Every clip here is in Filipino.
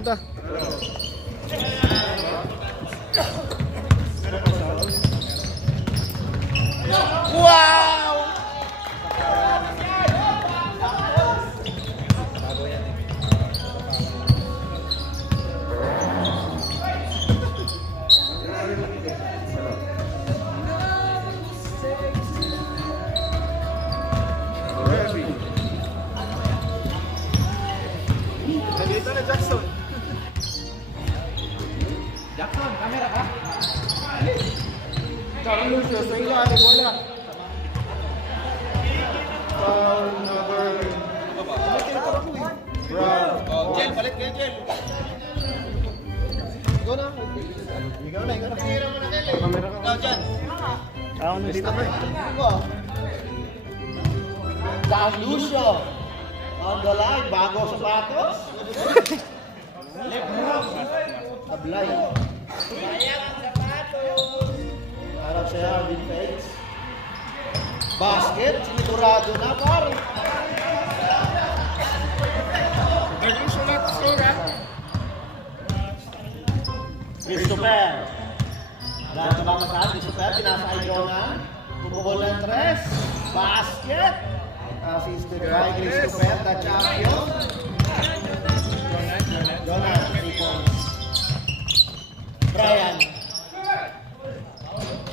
Punta. Wow! Nandito na Jackson. Jackson, camera ka? Tsaka Lucio, sa ilalim, wala. Foul number... Brown. Jel, balik kayo, Jel. Ikaw na. Ikaw na. Tira mo na, Jel. Camera ka. Ikaw dyan. Ako nandito pa eh. Saan Lucio? On the line, bago sapatos. Tablay. Sayang ang sapatos. Harap siya, Arvin Fates. Basket, sinigurado na, par. Christopher. Dahil sa mga saan, Christopher, pinasa ay Jonah. Tumukol ng tres. Basket. Assisted by Christopher, the champion. Jonah, 3 points. Brian.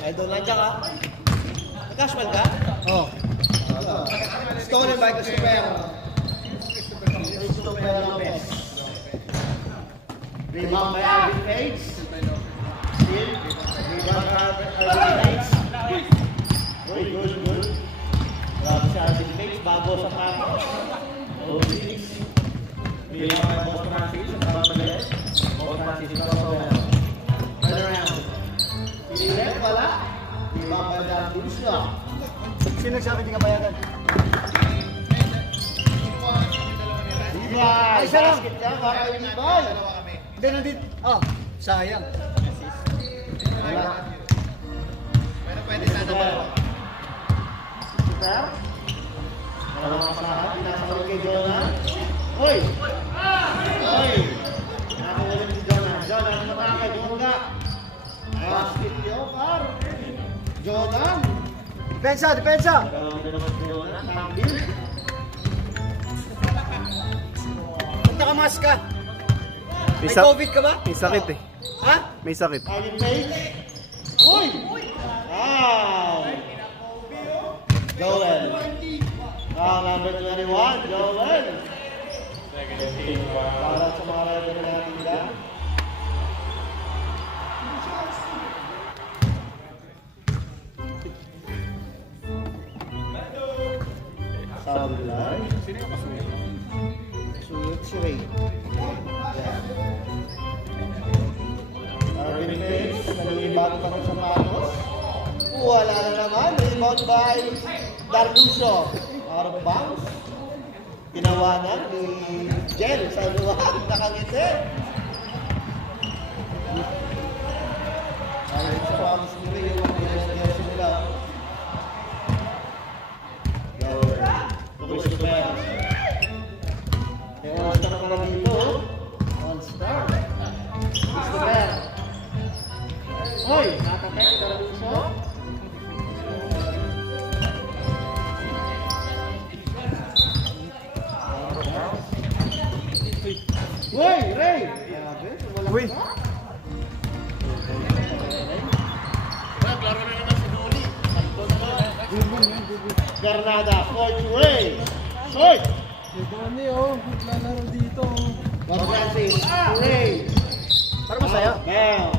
Idol na dyan ka. Cashman ka? Oh. Stolen by Christopher. Christopher Lopez. Rebound by Alvin Page. Still. Rebound by Alvin Page. Good. Grabe si Alvin Page. Bago sa patos. Rebound by Boss Francis. Babalik. Boss Francis. Turn around. Pinilit wala. Rebound by Dan Dulcia. Sino nagsabi di ka bayagan? Levi! Isa lang. Basket ka para kay Levi. Hindi, nandito. Oh, sayang. Wala. Pero pwede sana ba? Super. Wala mga kasahan. Pinasahol kay Jonah. Hoy! Nakawalin si Jonah. Jonah, ano na kay Jonah? Basket yun, par. Jonah. Depensa, depensa! Grabe naman si Jonah. Tambil. Punta ka mas ka. May COVID ka ba? May sakit eh. Ha? May sakit. Alvin Page. Uy! Wow! Joel. Number 21, Joel. Para sa mga rider natin dyan. Sound line. Sulit si Ray. Arvin Page, nalilibago pa ng sapatos. Wala na naman. Rebound by Darluso. Out of bounds. Tinawanan ni Jen sa luwag. Nakangiti. Ayun sa bounds ni Ray. Yung jersey nila. Christopher. May all-star na naman dito. All-star. Christopher. Hoy! Nakatake, Darluso. Hoy! Ray! Uy! Garnada, Fort Ray! Hoy! Doni oh, naglalaro dito. Bob Francis, Ray! Para masaya. Bell!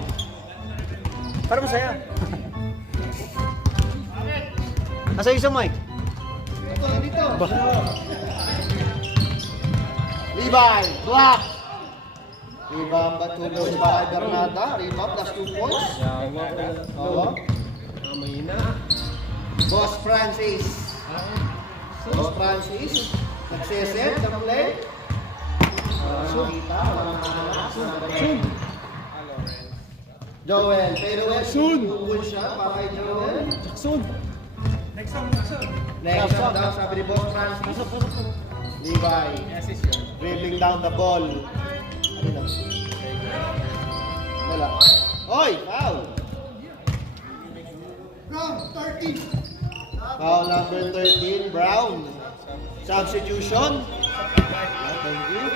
Para masaya. Asa isang mic? Dito! Levi, block! Rebound ba 2 points para Garnada? Rebound plus 2 points? Oo. Boss Francis. Boss Francis. Nagsiset ng play. Kita, walang kahalas. Joel, pero soon. Bukul siya para kay Joel. Jackson. Next up daw, sabi ni Boss Francis. Levi. Dribbling down the ball. Wala. Oy, foul. Foul number 13, Brown. Substitution. Thank you.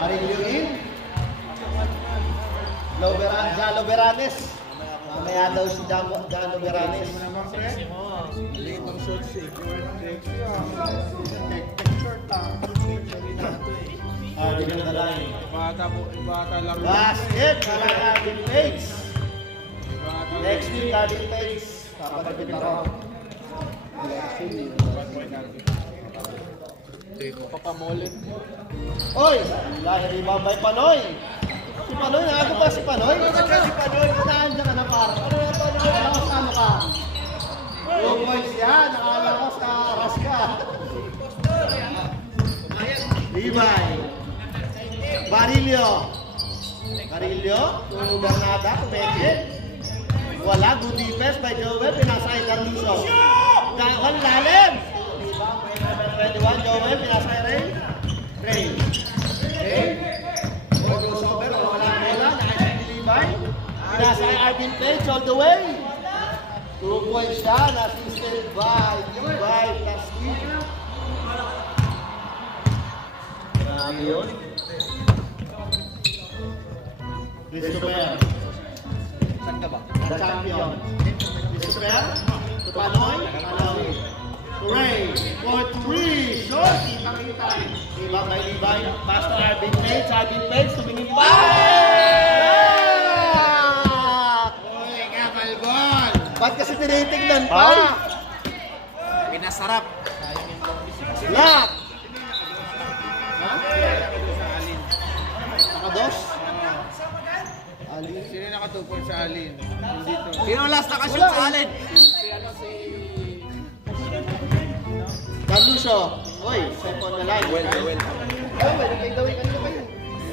Marilio in. Jalo Beranes. Mamaya daw si Jalo Beranes. Arvin na lang. Bata lang. Basket para Arvin Pates. Next week, Arvin Pates. Papatapit ako. Papamolit. Oy! Dahil rebound by Panoy. Si Panoy, nakago pa si Panoy? Si Panoy, saan ka na par? Ano yung Panoy? Alam ko saan ka? 2 points yan. Nakala ko sa Raska. Levi. Barilio. Barilio. Bernada. Kumete. Wala. Good defense by Joel. Pinasay Darluso. Wala lalim. 21 Joel. Pinasay Ray. Ray. Ray. Crossover. Wala bola. Nakasay si Levi. Pinasay Arvin Pates all the way. 2 points yan. Assisted by Levi Tasky. Grabe yun. Christopher. Saan ka ba? The champion. Christopher. To Panoy. Panoy. To Ray. For 3. Short. Ipakita. Iba by Levi. Pass to Arvin Pates. Arvin Pates. Tumingin pa. Uy, kapal gol! Ba't kasi tinitignan pa? Pinasarap. Lock. Nakados? Ali. Sino nakatupon sa Alin? Dito. Sino last nakashoot sa alin? Darluso. Oy, second na line. Well. May gawin kanina ba yun?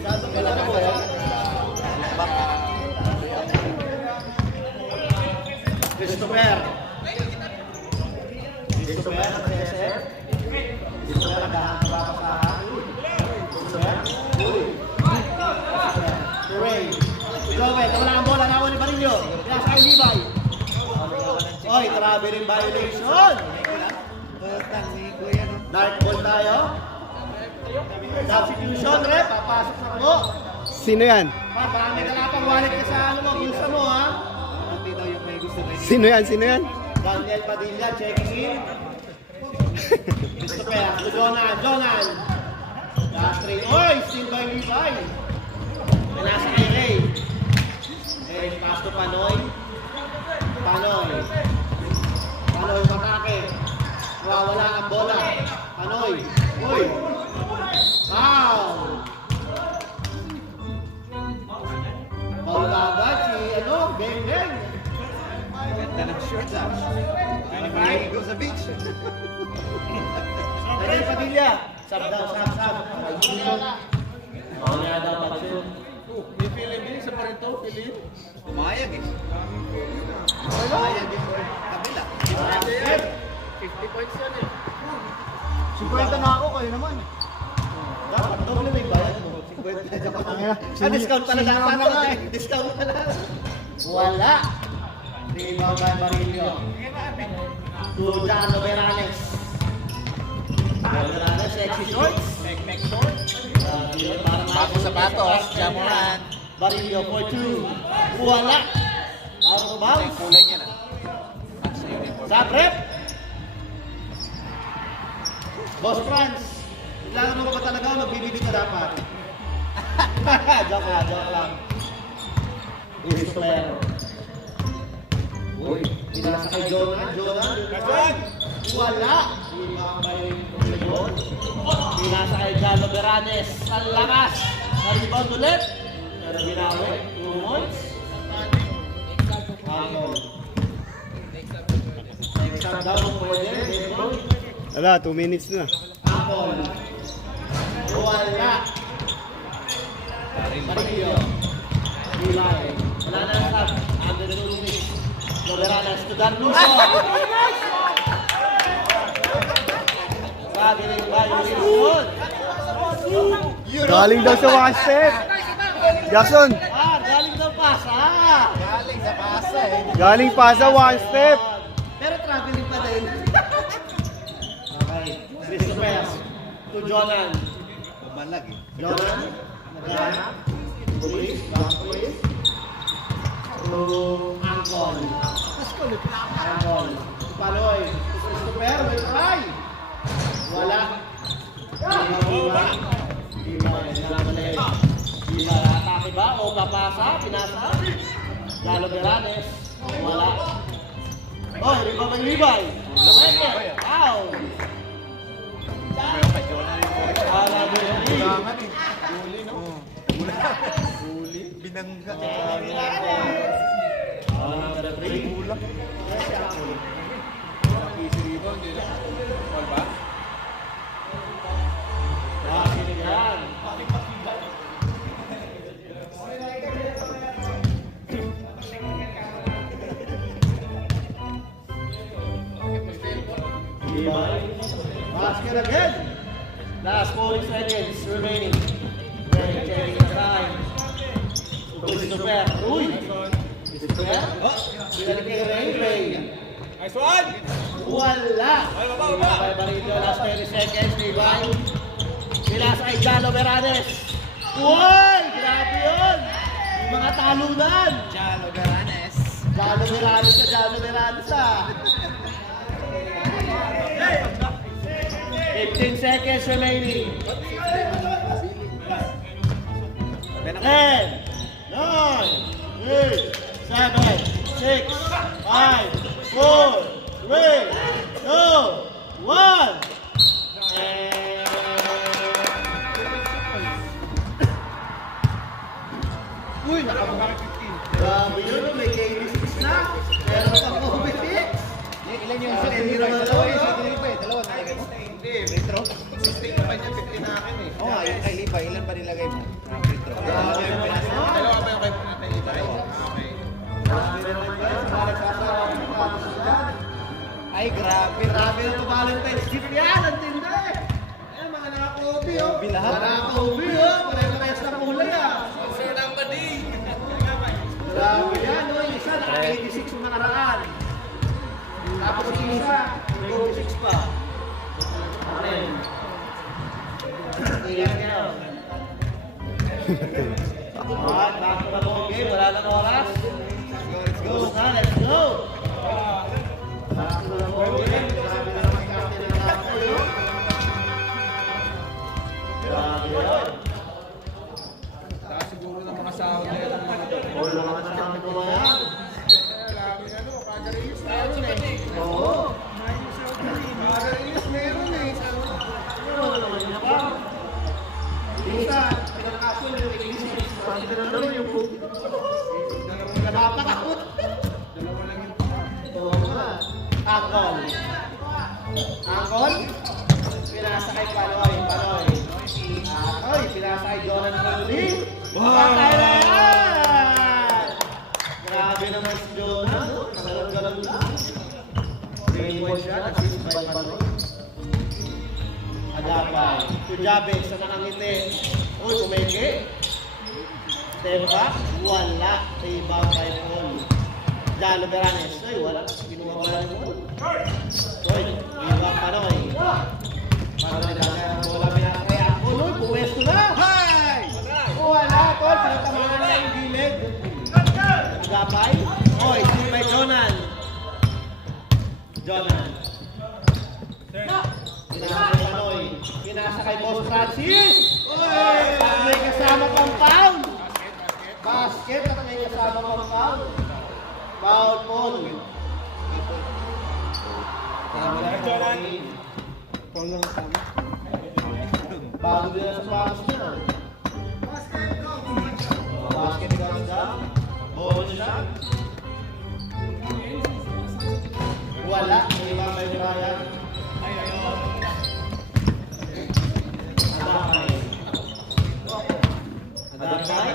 Sabi ka na po. Christopher. Christopher, Christopher. Christopher, naghahanap pa sa Christopher. Ray. Joel, wala ang bola. Nawan ni Barillo. Pinasa kay Levi. Oy, traveling violation. Dark ball tayo. Substitution, rep. Papasok sa mo. Sino yan? Baka may kalapang wallet ka sa ano mo, bulsa mo ha. Hindi daw yung may gusto rin. Sino yan? Sino yan? Daniel Padilla, checking in. Christopher, to Jonan. Castry, oy, still by Levi. Pinasa kay Ray. Ray, pass to Panoy. Panoy, matake. Wala ang bola. Panoy, uy. Wow. Paul agad si Beng. Ganda ng shorts ah. Ay, go sa beach. Daniel Padilla. Sub daw, sub. Mamaya daw pag-shoot. May Philippines sa parito, Philip. Pumayag eh. Pumayag yung kabila. Basket. 50 points yan eh. 50 na ako, kayo naman. Dapat doble na yung bayad mo. 50. Discount pala dapat. Discount pala. Wala. Rebound by Barillo. To Jano Beranes. Beranes, sexy shorts. Make short. Bago sapatos, Jamoran. Barillo for 2. Wala. Out of bounds. Kulay niya na. Match sa uniform. Sa prep. Boss Franz. Kailangan mo ba talaga magbibili ka dapat? Joke lang. Is player. Uy, pinasa kay Jonan. Wala. Pinasa kay Jalo Beranes. Ang lakas. Rebound ulit. Pero binawi. 2 points. Exam daw ng pwede. Wala, 2 minutes na. Apple. Wala. Barillo. Levi. Wala na ang sub. Under 2 minutes. Loberanas to Darluso. Sabi rin ba yung Wilson? Galing daw sa one step. Jackson, Galing daw pasa. Galing sa pasa eh. galing pa sa one step. Pero traveling pa din. Okay. Christopher. To Jonan. Balag eh. Jonan. Nagana. Tulis. Tulis. To Angkol. Angkol. To Paloy. To Christopher. May try. Wala. Diba, atake ba? O papasa? Pinasa? Lalo Beranes? Wala. Oh, ribay. Wow! Wala din. Kulangan eh. Huli no? Huli. Binangga. Kulang. Easy rebound, yun. Ball ba? Yan. Basket again. Last 40 seconds remaining. Checking the time. Christopher. Uy! Christopher. Binalik kay Ray. Nice one! Wala! May barito, last 30 seconds, Levi. Sila sa Jalo Beranes. Uy! Grabe yun! Yung mga talunan. Jalo Garanes. Jalo Beranes sa Jalo Beranes ah. 15 seconds remaining. 10, 9, 8, 7, 6, 5, 4, 3, 2, 1. Uy, grabe yun, may KD6 na. Pero pag umipit. Ilan yung sa hindi naman naman daw daw eh. Sa Lipa eh. Dalawa nilagay mo. Hindi, retro. 16 pa niya, 15 na akin eh. Oo nga, yung kay Lipa. Ilan ba nilagay mo? Free throw. Dalawa ba yung kay natin ito? Okay. Ay, grabe. Grabe yung Valentine's gift yan, ang tinda eh. Ayan, mga naka-OB oh. Bilahat. Mga naka-OB oh. Pare-parehas na kulay ah. Sinang badi! Grabe yan, no? Yung isa, naka-86 yung nakaraan. Tapos yung isa, may 86 pa. Amen. Iyan nyo. Alright, back to the ball game. Wala nang oras. Let's go, let's go. Back to the ball game. Grabe na naman kasi ng Apple, no? Grabe yun. Saka siguro ng mga sound nila. Wala naman sa amin ko mga yan. Daming ano, kagarinis meron eh. Oo. Kagarinis meron eh. Ano naman yun ba? Isa, pinakasul yung English. Parang tinanong yung food. Napatakot. Dalawa lang yung Oo nga. Angkol. Angkol? Pinasa kay Paloy. Paloy. Paloy, pinasa kay Jonan Colby. Patay na yan! Grabe naman si Jonan. Nagalang-galang lang. 3 points siya. Nag-assist by Paloy. Agapay. Tujabe sa nakangiti. Uy, tumeke. Step back. Wala. Rebound by Paul. Jalo Beranes. Ay, wala. Kinuha wala ni Paul. Uy, rebound Panoy. Panoy lang. Wala pinakaya. Uy, puwesto na. Hi! Wala, Paul. Pinatamahan na yung gilid. Agapay. Uy, steal by Jonan. Jonan. Pinasa kay Panoy. Pinasa kay Boss Francis. Uy! May kasama pang foul. Basket at may kasama pang foul. Foul, Paul. Paul lang tama. Bago din sa pass niya. Basket ganda. Bonus shot. Wala. May iba may Brian. Adakay. Adakay.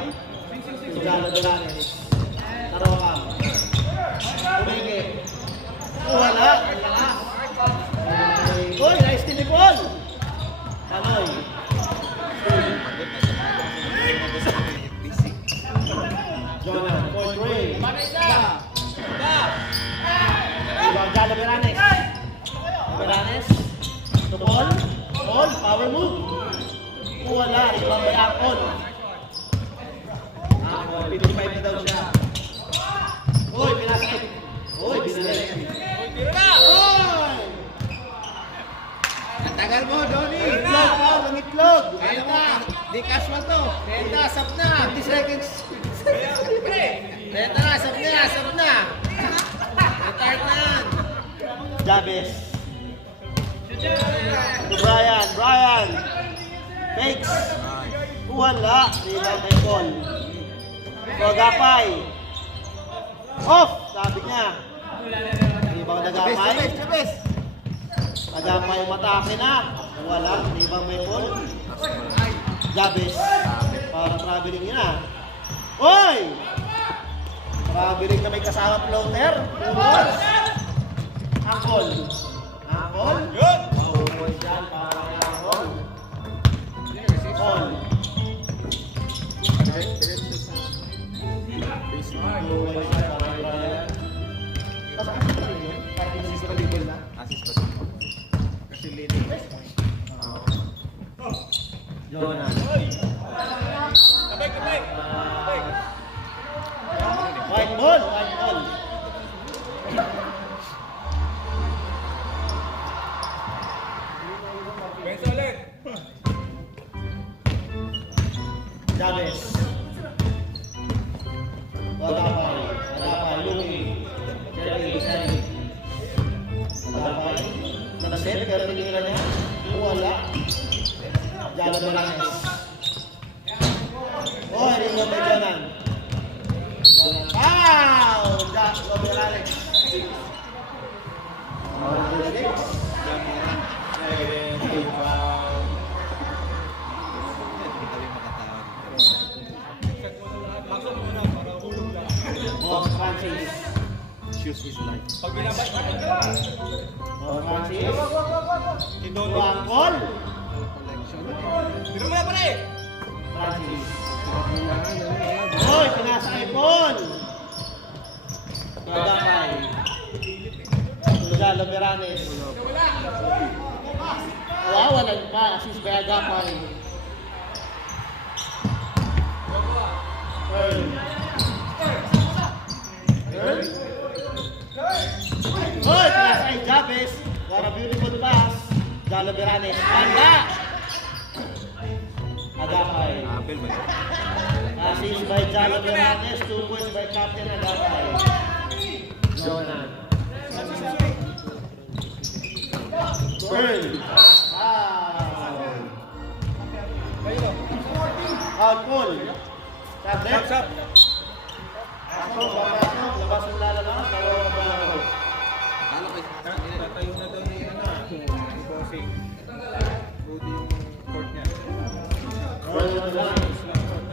Jalo Delanes. Tarokan. Umeke. Wala. Uy, nice team ni Paul. Panoy. Wala, rebound by Akon. Akon, 55 na daw siya. Uy, pinasakit. Uy, binalik. Uy! Tagal mo, Donnie. Itlog, ang itlog. Ano ka? Di casual to. Renta, sap na. 50 seconds. Renta na, sap na, sap na. Retard na yan. Jabez. To Brian. Brian. Fakes. Wala. Rebound by Paul. So, Agapay. Off! Sabi niya. Rebound Agapay. Chabez. Agapay umatake na. Wala. Rebound by Paul. Jabez. Parang traveling yun ah. Oy! Traveling na may kasama floater. Two balls. Angkol. Angkol. Yun! Mahumol dyan. Parang angkol. Angkol. Jonas. White ball, white ball. Chavez. Agapay. Agapay. Lumi. Jerry. Sari. Agapay. Nakaset. Pero tinira niya. Wala. Jalo Balanes. Oh, ringo by Jonan. Wow! Jalo Balanes. Boss Francis. Choose his life. Boss Francis. Bangkol. Tira mo na pare! Francis. Hoy, pinasa kay Paul. Agapay. Gonzalo Beranes. Wow, walang pa. Assist by Agapay. Earl. Earl. Hoy, pinasa kay Jabez. What a beautiful pass. Gonzalo Beranes. Wala. Agapay. Apple ba? Assist by Jalo Beranes, 2 points by Captain Agapay. Jonan. Pearl. Out pull. Tablet. Pasok, papasok. Labas ang lalabas. Dalawa ba? Tatayo na daw ni bossing. Buti yung court niya. Pearl na lang. Kuha ka na.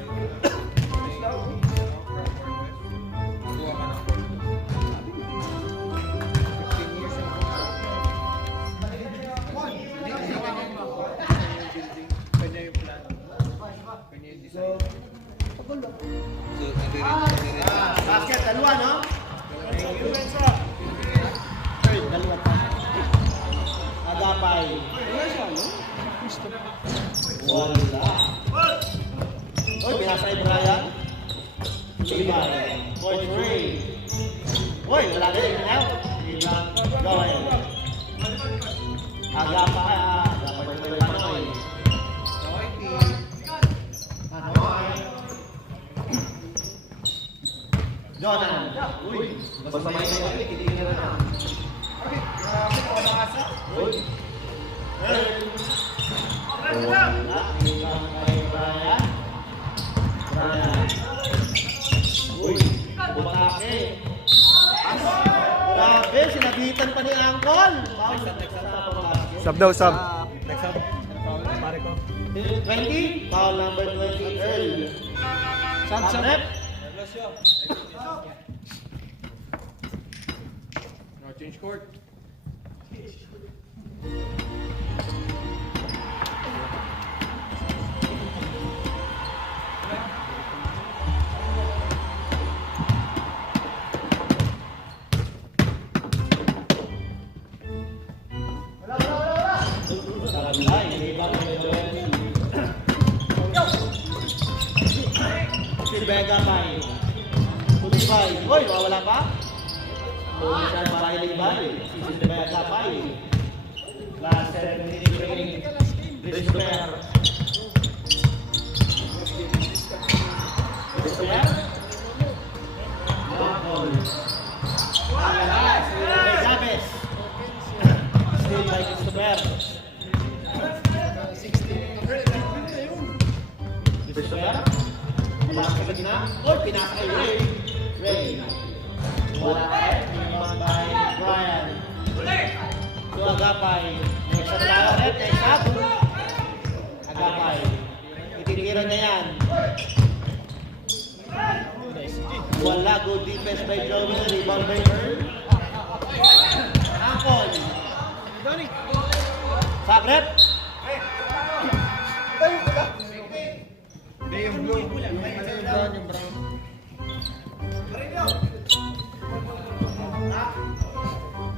15 years yung kanya yung plan. Kanya yung design. Basket, dalawa, no? Pearl, dalawa pa. Agapay. Wala. Oy, binasay Brian. Ibay. Point 3. Oy, wala na yung out. Go ahead. Agapay. Agapay ko yung Panoy. Panoy. Jonan. Uy, basta may nayo. Kitinira na. Uy. Wala. Kay Brian. Brian. Uy, bumake. Grabe, sinabitan pa ni Angkol. Sub daw, sub. Next up, foul na pare ko. 20, foul number 20, Earl. Sub. Rep. No change court. Vega Pai. Tulibay. Hoy, wala pa? Hoy, siya para ilibay. Si Vega Pai. Last 7 minutes remaining. Christopher. Christopher. Chavez. Still by Christopher. Christopher. Malaki ka na. Oy, pinasa kay Ray. Ray. Wala eh. Rebound by Brian. So Agapay. Next up lang ulit. Next up. Agapay. Ititira na yan. Wala. Good defense by Joel. Rebound by Earl. Angkol. Sabrep. Hindi yung blue. Ano yung brown, yung brown.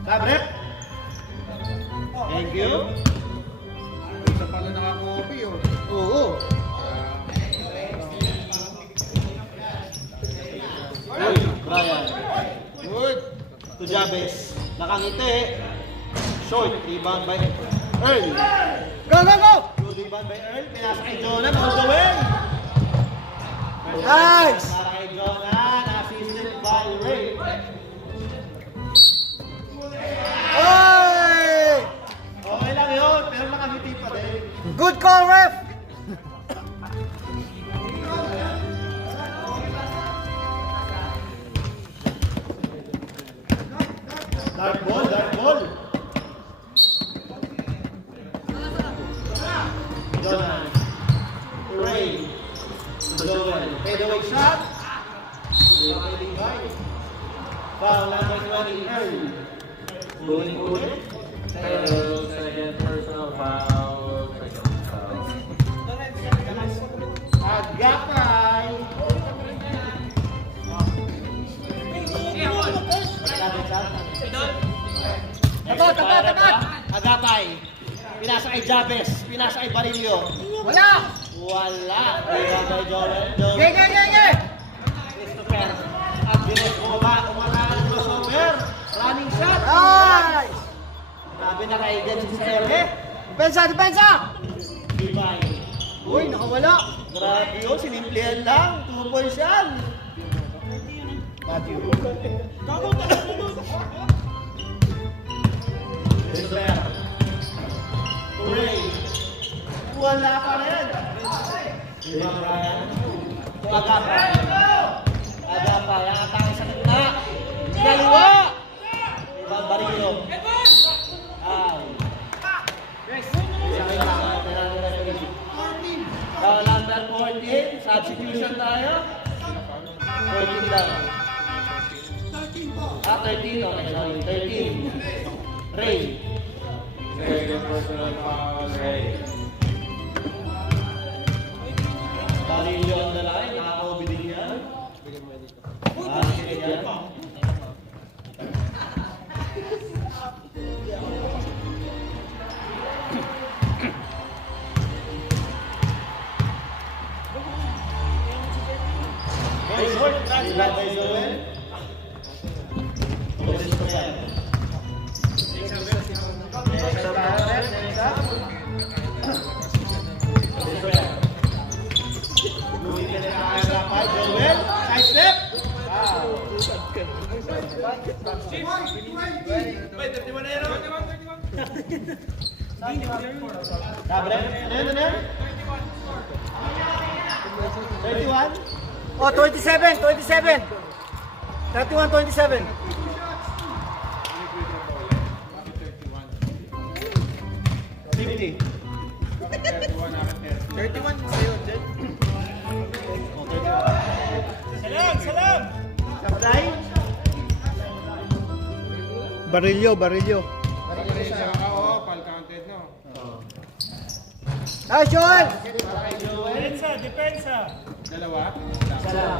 Sabrep. Thank you. Isa pala naka-copy oh. Oo. Uy, Brian. Good. To Chavez. Nakangiti. Short. Rebound by Earl. Go, go, go! Good rebound by Earl. Pinasa kay Jonah. All the way. Nice! Para kay Jonah. Assisted by Ray. Oy! Okay lang yun. Pero nakangiti pa din. Good call, ref! Dark ball, dark ball. Jonah. Ray. Joel. Fade away shot. Foul number 20, Earl. Going ulit. Second personal foul. Second foul. Agapay. Tapat! Agapay. Pinasa kay Chavez. Pinasa kay Barillo. Wala! Wala. Rebound by Joel. Ge! Christopher. Agnes umara ang crossover. Running shot. Nice! Grabe na kay Eden si Sere. Depensa! Ibay. Uy, nakawala! Grabe yun. Sinimplihan lang. 2 points yan. Matthew. Christopher. Ray. Wala pa rin. Ibang Brian. Agapay. Agapay. Ang atake sa gitna. Dalawa. Ibang Barillo. Ay. Isang lang. Number 14. Substitution tayo. 14 lang. 13. Okay, sorry. 13. Ray. Second personal foul. Ray. Barillo on the line. Nakaka-OB din yan. Sige yan. Rebound by Joel. Ulit pa yan. Next up. Lumitin na Agapay. Joel. Side step. Sabre. Ano yan? 31? Oh, 27! 31-27! 50. 31 sa'yo, Jen. Salam! Supply? Barilyo. Oo, pal counted, no? Nice, Joel! Dalawa? Salam.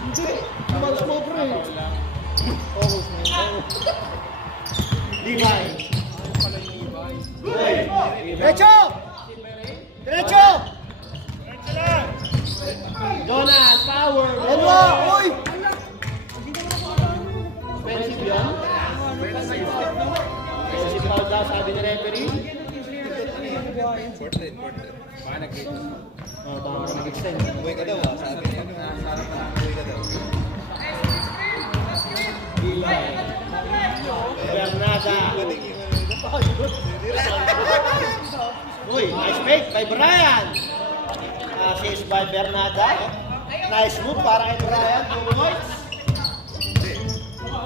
Hindi. Mas mo, bro. Levi. Derecho! Derecho! Baka nag-extend. Oh, tama ka nag-extend. Uwi ka daw ah, sabi niya. Uwi ka daw. Bernada. Uy, nice fake by Brian. Assist by Bernada. Nice move para kay Brian. 2 points.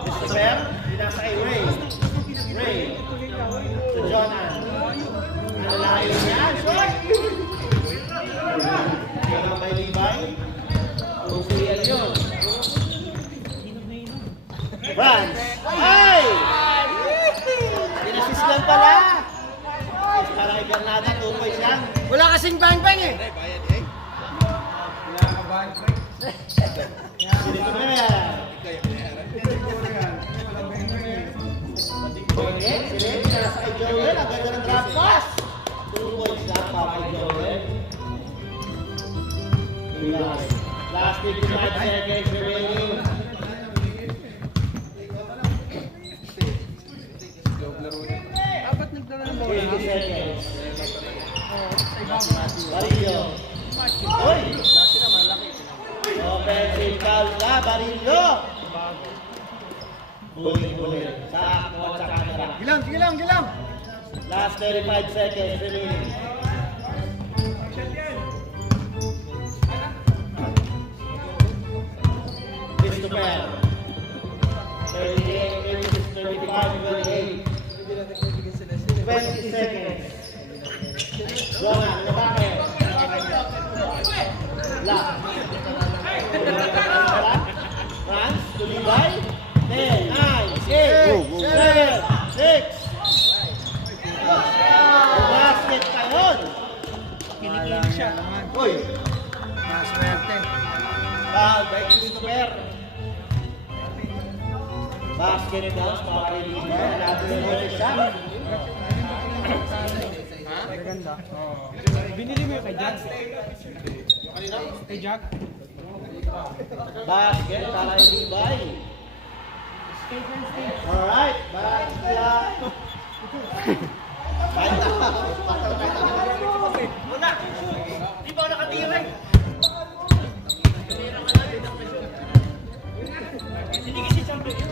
Christopher, dinasa kay Ray. Ray. To Jonan. Ang layo niya. Shot! Kaya may Levi. Tusiyan yun. Franz. Ay! Inassist lang pala. Para kay Bernada, 2 points yan. Wala kasing bang-bang eh. Sige, nasa kay Joel. Ang ganda ng drop pass. 2 points lang para kay Joel. Last 55 seconds remaining. 20 seconds. Barillo. Uy! Offensive foul na, Barillo. Ulit. Sa ako at sa camera. Gilang. Last 35 seconds remaining. Christopher. 38, 35, 28. 20 seconds. Jonan, nabake. Lock. Franz, to Levi. 10, 9, 8, 7, 6. Basket pa yun. Kinikilig siya. Uy, Maswerte. foul by Christopher. Basket downs para kay Levi. Natin na yung shot. Maganda. Binili mo yung kay Jack? Kay Jack? Basket para kay Levi. Alright, basket. Kahit na. Wala. Di ba ako nakatira eh? Hindi kasi champion yun.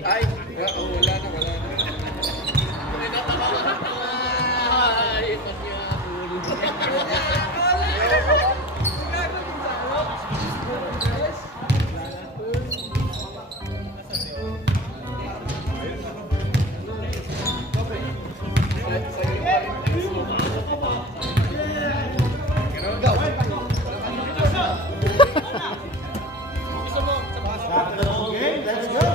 Ay, wala na. Stop the whole game. Let's go.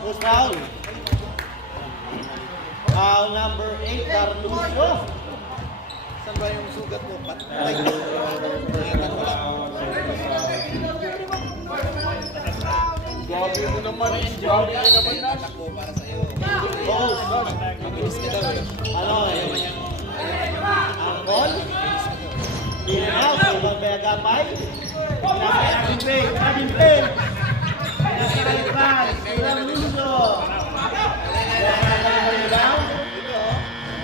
Who's foul? Foul number 8, Darlucio. Saan ba yung sugat mo? Patay mo. Tingnan mo lang. Grabe mo naman. Grabe mo naman. Takbo para sa'yo. Post. Mabilis ka daw eh. Ano eh? Ang ball? In and out. Ibang Begapay. Naging play. Naging play. Nasa kalipan. Darlucio. Wala na yung rebound.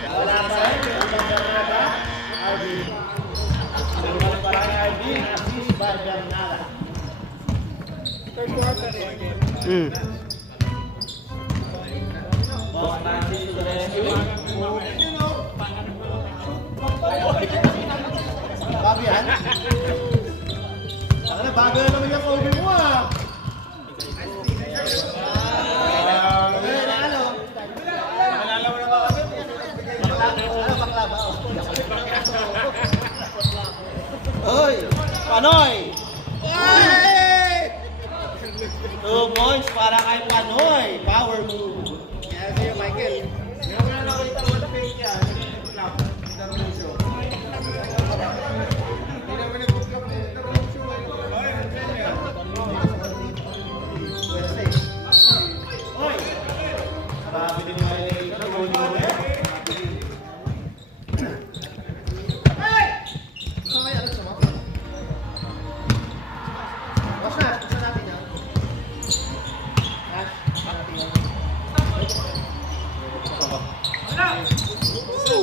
Wala pa rin. Ibang Bernada. Arvin. Sumal pa rin Arvin. Assist by Bernada. Third quarter eh. Boss Francis to the rescue. Bobby yan. Ano, bago na naman yung cover mo ah. Hoy! Panoy! Oy! 2 points para kay Panoy. Power move. Kaya sa'yo, Michael. Hoy! Sabi din mo ay nag-ulo mo eh.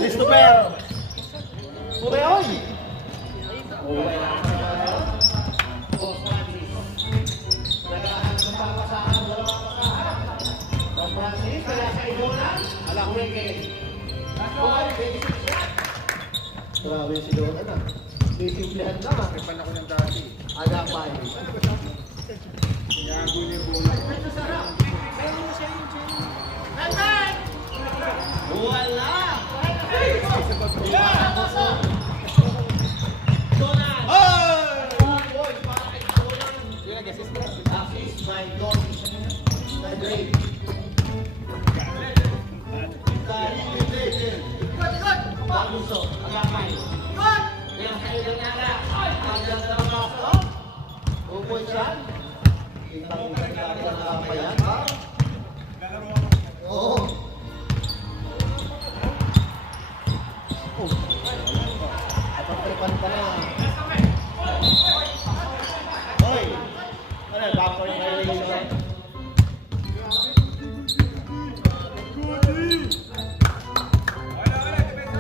Christopher! Pure hoy! Grabe si Dona na. Sisimplihan lang ah. Ipan ako ng dati. Agapay. Gago niyo yung bola. Wala! Assist by Don. The Drake. Baguso, agapay. Yang sa ilang nara. Hanggang sa mga pasok. Upoy siya. Kitang-kitang na agapay yan. Oo. Kapag-tripan pa na. Hoy! Ano, backward violation.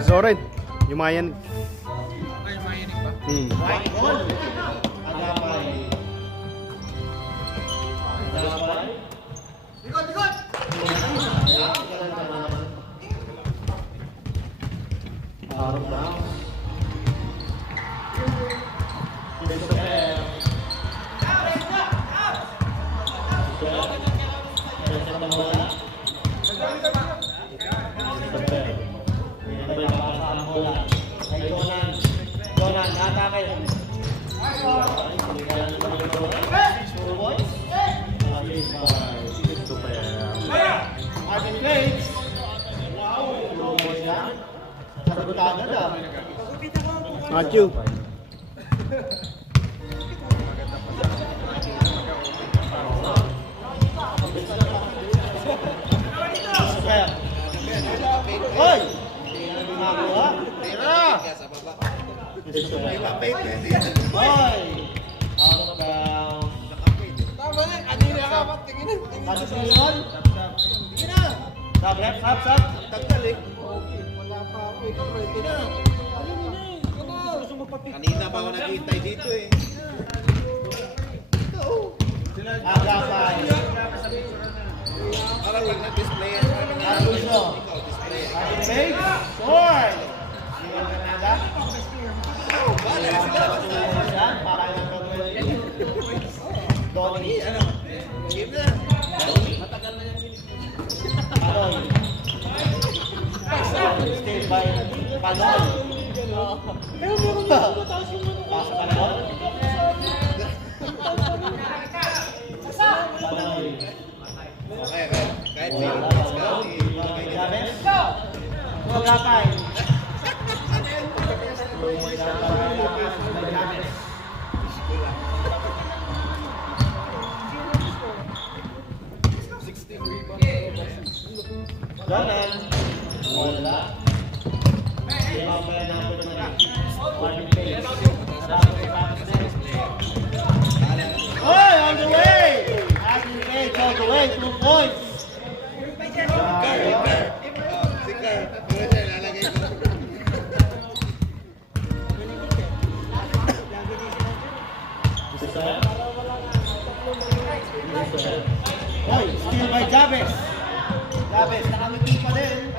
Zoren, yung mga yan. Ay, mahinig ba? White ball. Agapay. Agapay. Likod! Likod! Arm down. Christopher. Jonan, natake. Arvin Gates. Sagot agad ah. Matthew. Christopher. Hoy! Magawa. Tira! Christopher. Hoy! Out of bounds. Tama na, kanina ka ba? Tingin na. Ano sumunod? Tingin na! Sab, rep, sab. Tagdal eh. Wala pa ako. Ikaw, ready na. Kanina pa ako naghihintay dito eh. Agapay. Para pag nag-display yan, Agusto. ikaw display. Arvin Gates. Sword. Siwan Canada. Bala na sila basta. Yan, para lang gagawin. Donnie. Ano? Game na. Panoy. Still by Panoy. Pero meron na mataas yung ano. Pasok Panoy. Panoy. Okay, okay. Kahit zero points ka, ibigay nila. Gabes. Agapay. Gabes. Jonan. Wala. Mamaya na ako naman. Arvin Gates. Oy, on the way! Arvin Gates on the way, 2 points. Sikar. Pero siya, lalagay ko. Oy, steal by Jabez. Jabez, nakangiti pa din.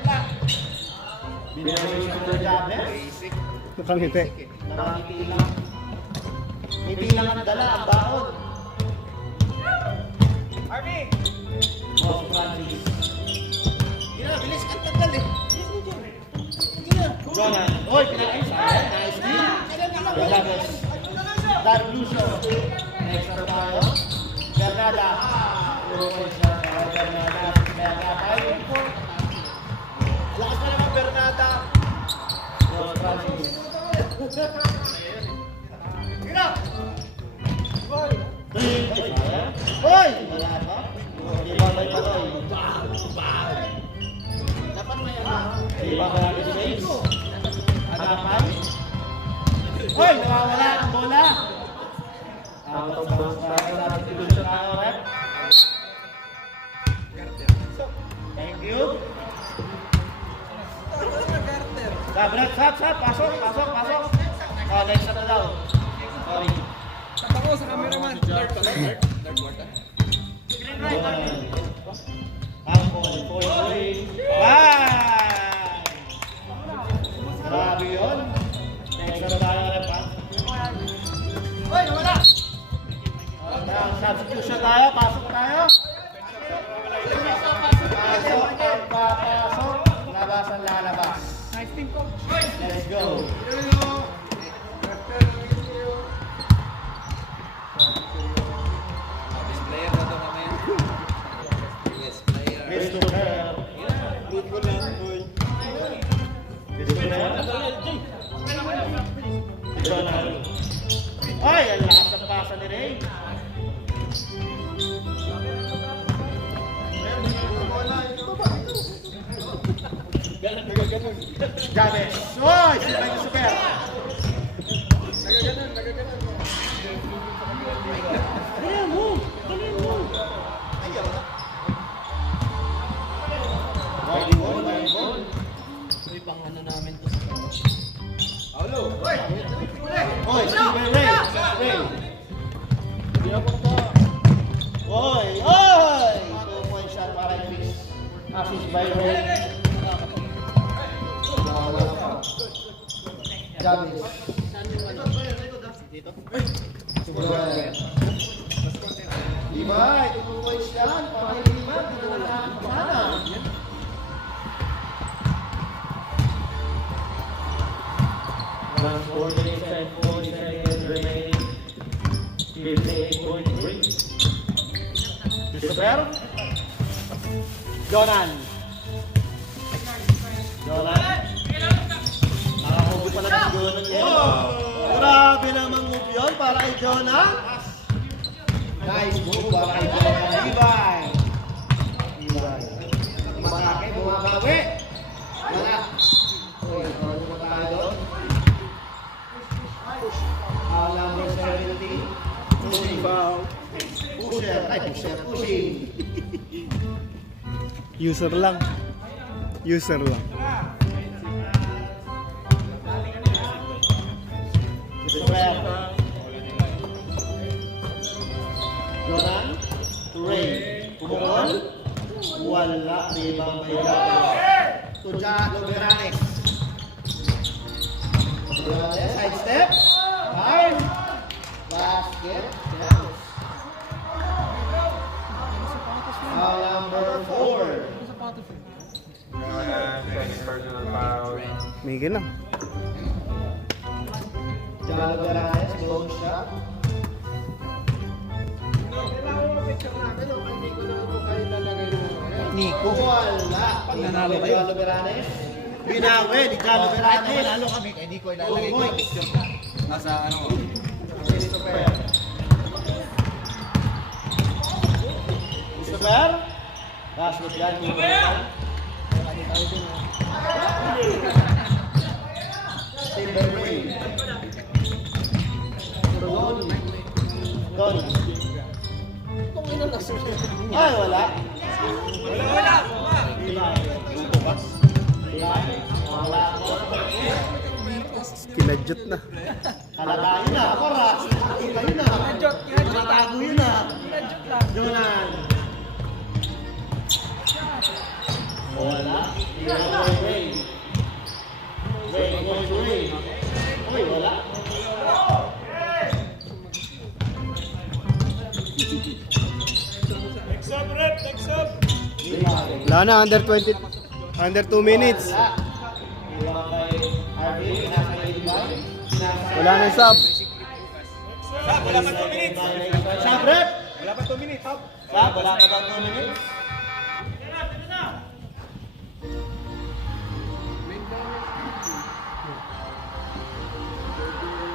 Binawin si Jabez. Basic. Nakangiti. Nakangiti lang. May bilang ang dala, ang baon. Army! Boss Francis. Gina, bilis ka tagal eh. Gina. Jonan. Oy, pinakain sa akin. Nice deal. Gonzales. Dark Lucio. Next na tayo. Bernada. Puro ko siya sa Bernada. Bernada. Lakas na naman Bernada. Boss Francis. Gina! Hoy! Wala pa? Iba may patoy. Dapat may ano. Iba ka natin James. Hanapan. Hoy! Nawawala ang bola. Out of bounds tayo. Natin tulungan tayo, rep. Thank you. Brad, sap. Pasok. Oh, next na daw. Sorry. Tapa ko sa cameraman. Grabe yun. Next na tayo rep ha. Hoy, nawala! Substitution tayo. Pasok tayo. Pasok. Labas ang lalabas. Nice team, coach. Let's go. Christopher. Jonah. Ay, ang lakas ng pasa ni Ray. James. Oy, si Ray Super. Uy, pang ano namin to. Oy, si Ray. Oy. 2-point shot para kay Chris. Assist by Ray. James. Diba? 2 points yan. Para kay Lima. Dito na lang. Sana. Round 4 minutes and 40 seconds remaining. 58.3. Christopher. Jonan. Nakakubo pala ng Jonan yun. Grabe namang move yun para kay Jonan. Nice move para kay Jonan. Levi. Malaki, bumabawi. Wala. Uy, ano ba tayo doon? Number 17. Pushing. Pushing. User lang. Christopher. Jonan. Ray. Pumukol. Wala. Ribang may gawin. Tuja Loberanes. Side step. Time. Basket. Foul number 4. Migil lang. Jalo Beranes, goal shot. Nico. Wala. Pag nanalo kayo. Jalo Beranes. Binawi ni Jalo Kahit na Beranes. manalo kami, kay Nico ilalagay ko yung picture ka. Nasa ano ko. Christopher. Basket yan. Timber Ray. Don. Ay, wala. Kinadyot na. Halatayin na. Ako ras. Halatayin na. Halatago yun na. Jonan. Wala. Ray. Ray. Ray. Uy, wala. Wala na, under 20. Under 2 minutes. Iwan kay Arvin, pinasa kay Levi. Wala na yung sub. Wala pa 2 minutes. Sab, rep! Wala pa 2 minutes. Sab, wala pa ba 2 minutes?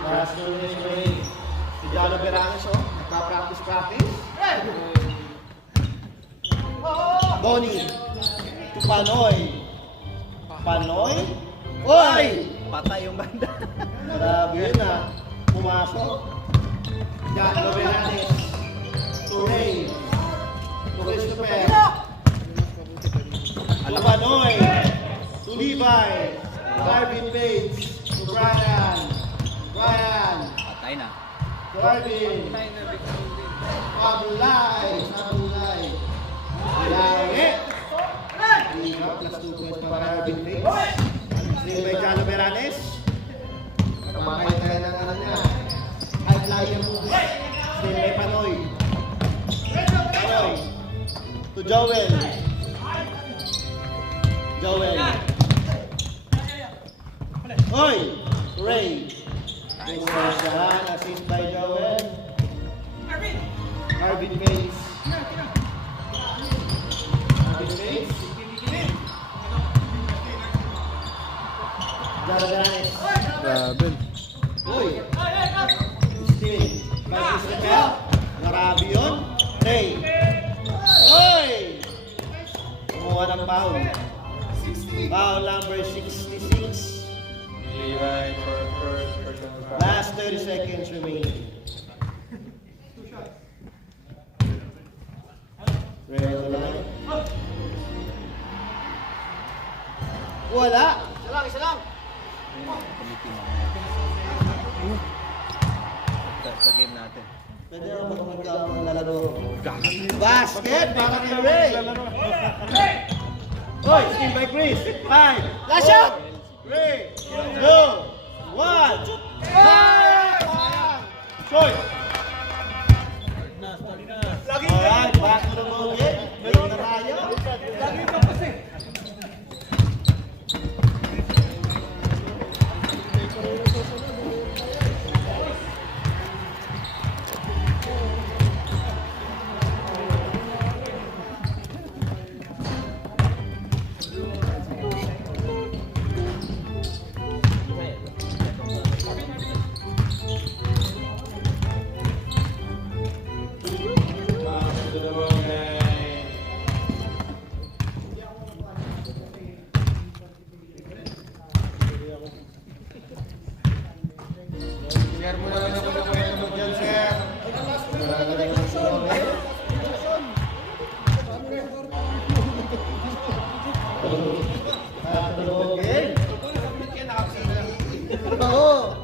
Last 2 minutes remaining. Si Jalo Beranes, oh. Nagpa-practice. Donnie. To Panoy. Panoy? Oy! Patay yung banda. Grabe yun ah. Pumasok. Jalo Beranes. To Ray. To Christopher. To Panoy. To Levi. To Arvin Bates. To Brian. Patay na. To Arvin. Pabulay. Langi. Hirap. Last 2 points para Arvin Bates. Sling by Jalo Beranes. Kapakain tayo ng ano niya. High flyer move. Sling by Panoy. Panoy. To Joel. Oy! Ray. Pumasyahan. Assist by Joel. Arvin Bates. Jalo Beranes. Grabe. Uy! Still. Bagis na kaya. Grabe yun. Ray. Uy! Kumuha ng foul. Foul number 66. Last 30 seconds remaining. Ray on the line. Wala! Isa lang. Sa game natin. Pwede na ba maglalaro? Basket para kay Ray! Oy, steal by Chris! 5! Last shot! 3, 2, 1! Fire! Choy! Alright, back to the ball game. Meron na tayo. Share mo na lang ako ng kwento mo dyan, sir. Okay. Oo.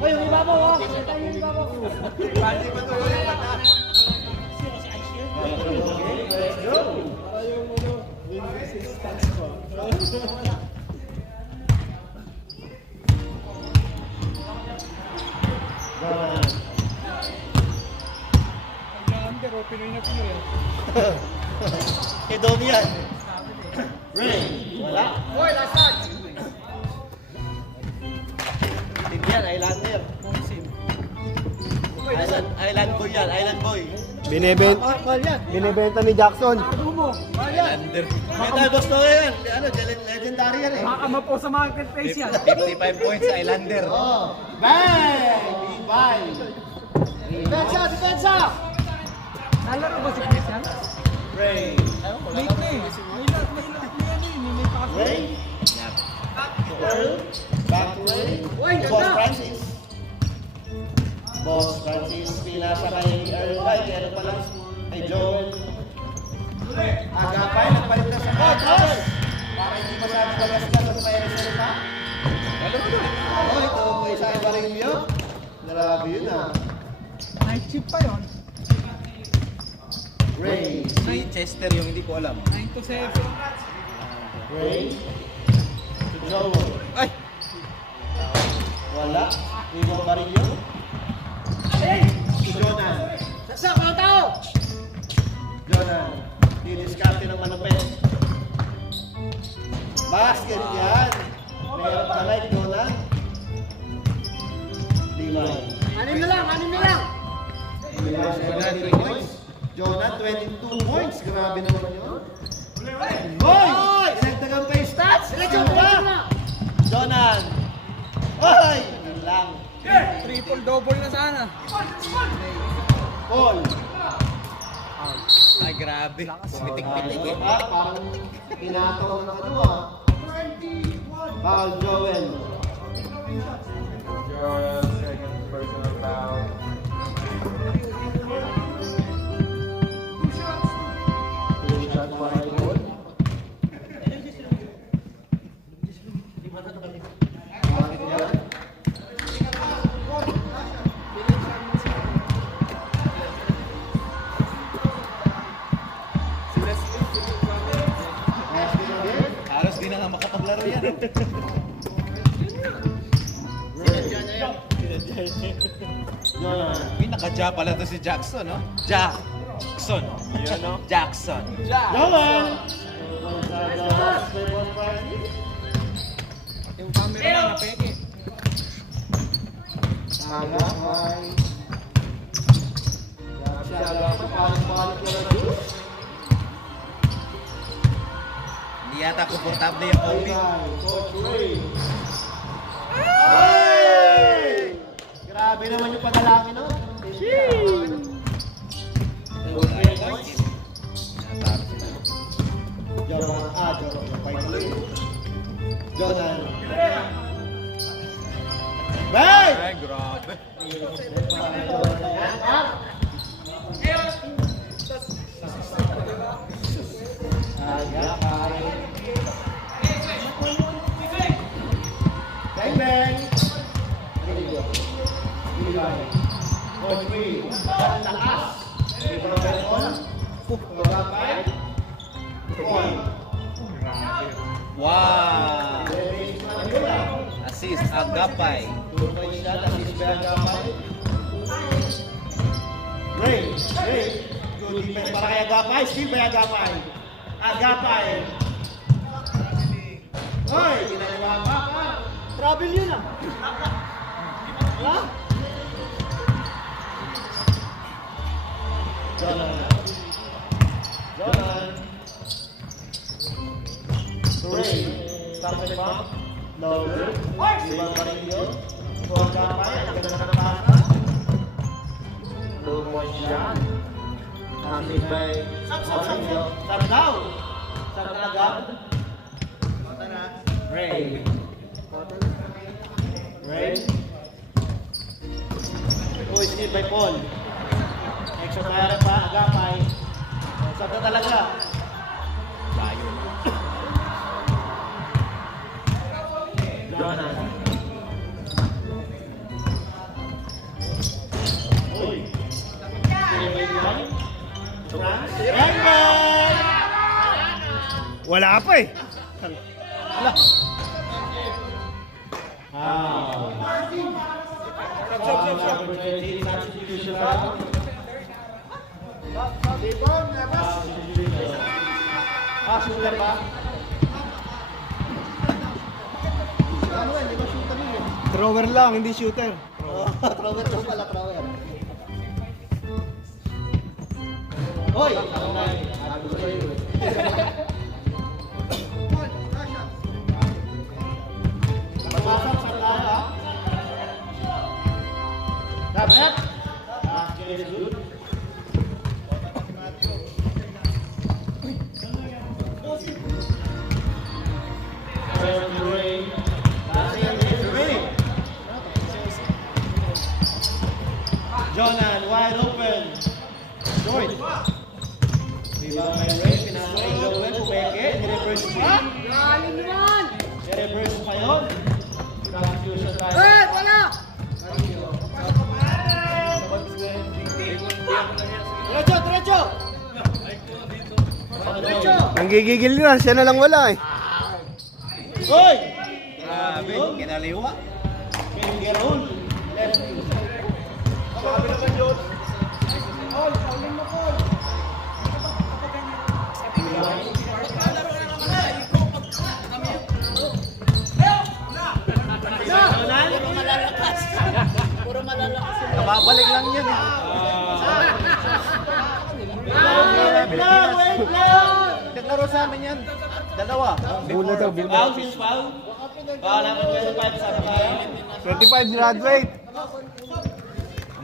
Uy, yung ibabaw oh. Kita yung ibabaw. Pati ba ito? Let's go. Pero Pinoy na Pinoy. Kay Donnie yan. Ray. Wala. Hoy, last shot. Tigyan, Islander. Island boy yan, Island boy. Binibenta ni Jackson. Lander. Metal boss to yan. Ano, legendary yan eh. Makakamapo sa marketplace yan. 55 points sa Islander. Oh. Bang! Bye! Depensa! Nalaro ba si Chris yan? Ray. Late na eh. May late na yan eh. May pass. Ray. Earl. Back to Ray. Boss Francis. Boss Francis. Pinasa kay Earl. Ay, ano pala? Kay Joel. Agapay, nagpalit na sa Boss! Para hindi masabi bagas-gas at may resulta. Oh, ito po isa iba rin yun. Grabe yun ah. Night shift pa yun. Ray. Si Chester yung hindi ko alam. 9 to 7. Ray. To Joel. Ay! Wala. Ibang ba rin yun? To Joel Jonan. Didiskarte ng manupet. Basket yan. Meron ka like, Jonan. Limay. Anim na lang, anim na lang. Limay, 23 points. Jonan, 22 points. Grabe naman yun. Boy! Sinagdagan pa yung stats. Diretso, Sino ba? diretso na. Jonan. Oy! Yun lang. Triple-double na sana. Paul. Ay, grabe. Pitik-pitik eh. Parang pinataw ng ano ah. Foul, Joel. Two shot para kay Paul. Bakit yan? Halos di na nga makapaglaro yan. Jonan. Pinaka-ja pala to si Jackson, no? Jackson. Yan, no? Jackson. Joel! Yung camera na peke. Saga, ay. Saga, palit-palit na lang. Hindi yata komportable yung Kobe. Coach Ray. Ay! Grabe naman yung padalangin, no? Jonan. Bay! Ay, grabe. Bang bang! Coach Ray. Lakas. Wow. Assist, Agapay. Ray, good defense para kay Agapay. Steve by Agapay. Agapay. Hoy, ginagawa pa. Travel yun ah. Ha? Jonan. Ray. Start with the bump. Lower. Ibang Marillo. Agapay. Ang ganda ng pasa. Low point shot. Assist by Marillo. Start down. Start na agad. Ray. Oh, skip by Paul. Extra fire pa, Agapay. Sab na talaga. Layo. Jonan. Uy. Rainbow! Wala pa eh. Shooter pa? Ano yan, di ba shooter yun eh? Thrower lang, hindi shooter. Thrower lang pala, thrower. Hoy! Ako na eh. Ako sa iyo eh. Pumasok sa tala. Tablet! Okay, good. Jonan, wide open. Joy. Diba may Ray, pinasay Joel, pumeke, nireverse pa. Galing naman! Nireverse pa yun. Confusion tayo. Eh, wala! Diretso! Diretso! Nanggigigil na, siya na lang wala eh. Hoy! Grabe, kinaliwa. Pingerol. Left. Sabi naman yun. Babalik lang yan eh. Wait lang! Naglaro sa amin yan. Dalawa. Bulo daw, bulo. Foul, since foul. Naman 25 sa kaya. 25 graduate.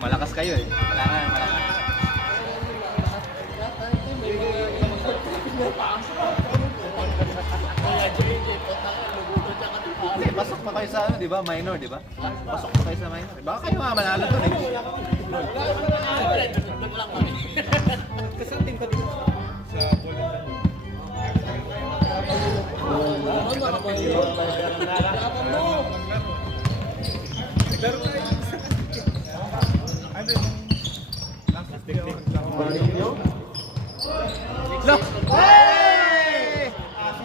Malakas kayo eh. Kailangan malakas. Hindi, pasok pa kayo sa ano, di ba? Minor, di ba? Pasok pa kayo sa minor. Baka kayo mga manalo to eh. Kasating ka din sa Poland. Look! Hey!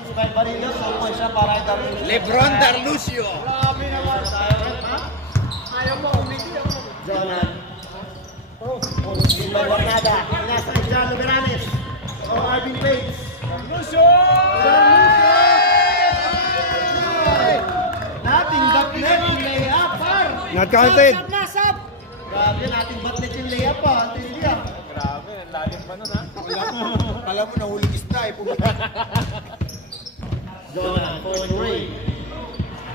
Ismael Barillo, so po siya para kay Darwin. Lebron Darlucio. Grabe naman. Ayaw mo, umigil. Jonan. Silva Guarnada. Nasa John Lumeranes. O Arvin Bates. Nating batnet yung layup, par. Not counted. Nasab! Grabe, nating batnet yung layup, pa. Antilia. Grabe, lalim pa nun ha. Alam mo, nahuli isda eh. Jonan, forward three.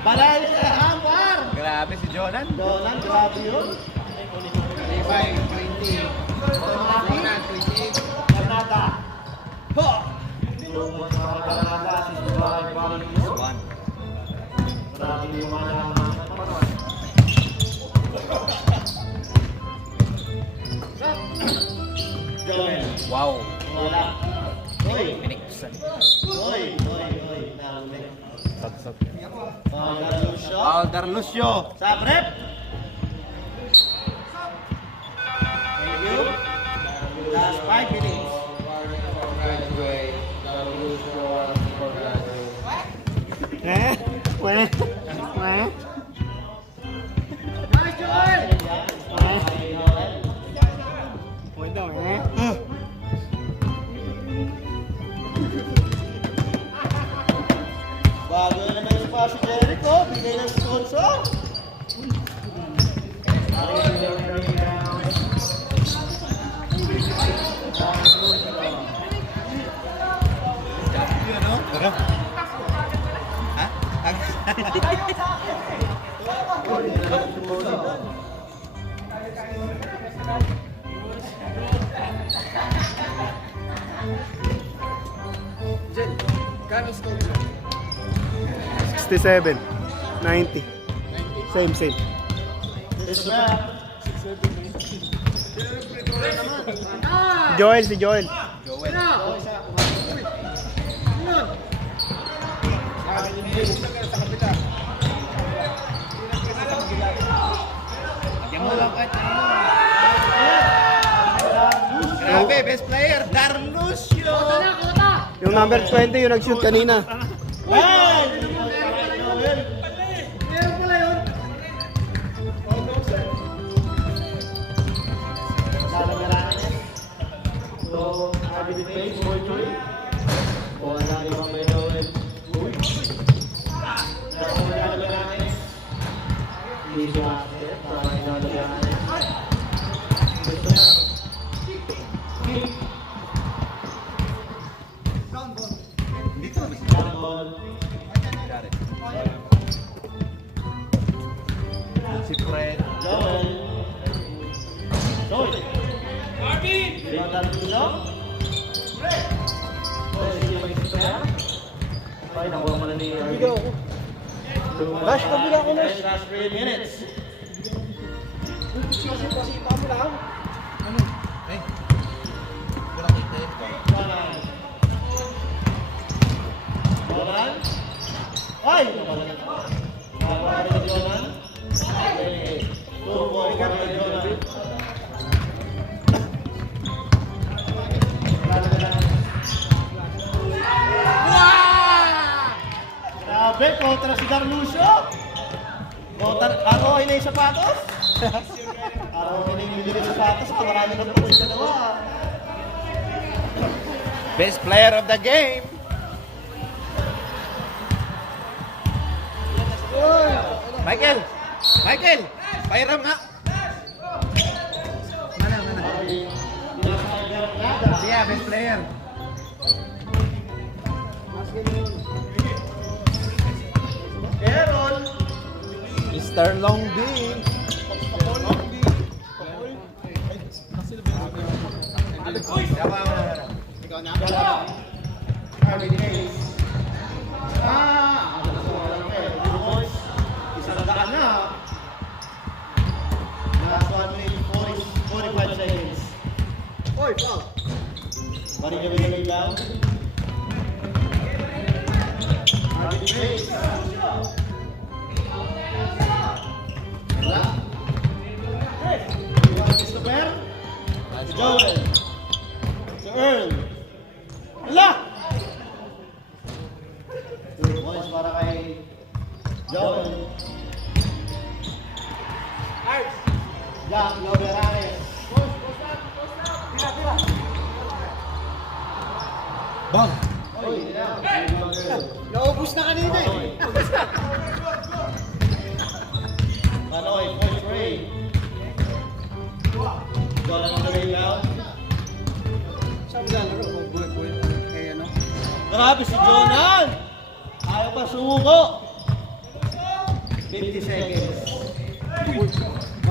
Balay sa Hamwar. Grabe si Jonan. Jonan, grabe yun. Granada. Ho! Lumot para Granada, si Ismael Barillo. One. Grabe yung mga Joel. Wow. Wala. Hoy. Piniksan. Hoy. Nahuli. Darlucio. Darlucio. Sa prep. Thank you. Last 5 minutes. Weh. Nice, Joel. Bago na naman yung pass si Jericho. Bigay ng sponsor. Jen, kano score 67. 90. Same. This na. Si Joel. Lagyan mo lang kahit ano. Grabe, best player, Darlucio. Yung number 20 yung nag-shoot kanina. Hey! So, Arvin Bates, forward three. Wala rin ang may Joel. Uy. Wala Lumeranes. Hindi siya akit. Para kay Lumeranes. Gusto niya. Downball. Si Fred. Joel. Joel. Diba Darlucio? Ay, nakuha mo na ni Arvin. Rush, kabila ko na. Last 3 minutes. Sipa mo lang. Jonan. Ay! Nakuha rin ni Jonan. Okay. 2 points para kay Jonan. Grabe, kontra si Darlucio. Araw ay na yung sapatos. Araw ay na yung binili ng sapatos. Marami na po sa dalawa. Best player of the game. Michael! Pairam nga! Sige, best player. Aaron. Mr. Longding. Ikaw na. Harvey Hayes. Isa na daan na. Last 1 minute 45 seconds. Oy, foul. Bari kami na rebound. Harvey Hayes. Wala. Christopher. Si Joel. Si Earl. Wala! 2 points para kay Joel. Jack Loveranes. Bang! Oy, Naubos na kanina eh. Manoy, point Ray. Joel on the rebound. Sabi lang, ano, buhay-buhay. Eh, ano? Grabe si Jonan! Ayaw pa sumuko! 50 seconds.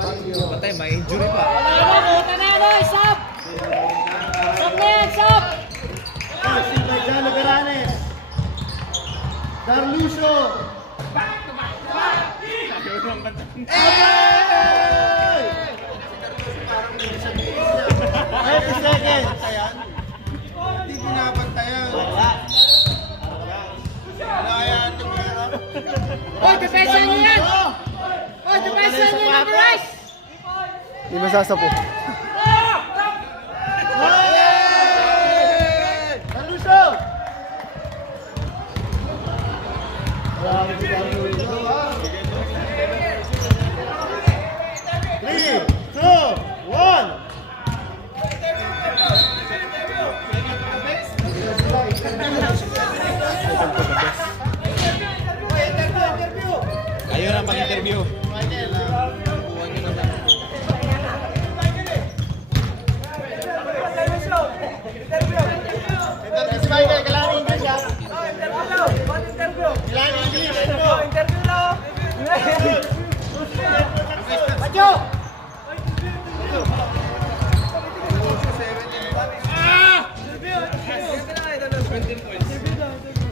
Patay, may injury pa. Panalo, sub! Sub na yan, sub! Passing by John Loveranes. Darlucio. Hey! 30 seconds. Hindi pinapantayan. Wala. Wala kaya tumira. Hoy, depensa niyo yan! Hoy, depensa niyo yung number ice! Hindi masasapo. Darlucio. Grabe si Darlucio. 3, 2, 1. Ayun ang pag-interview. Ito si Michael, kailangan English ha? Kailangan English, ito. Badyo!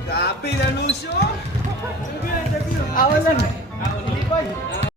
Gabi na Lucio. Awan lang. Hindi pa.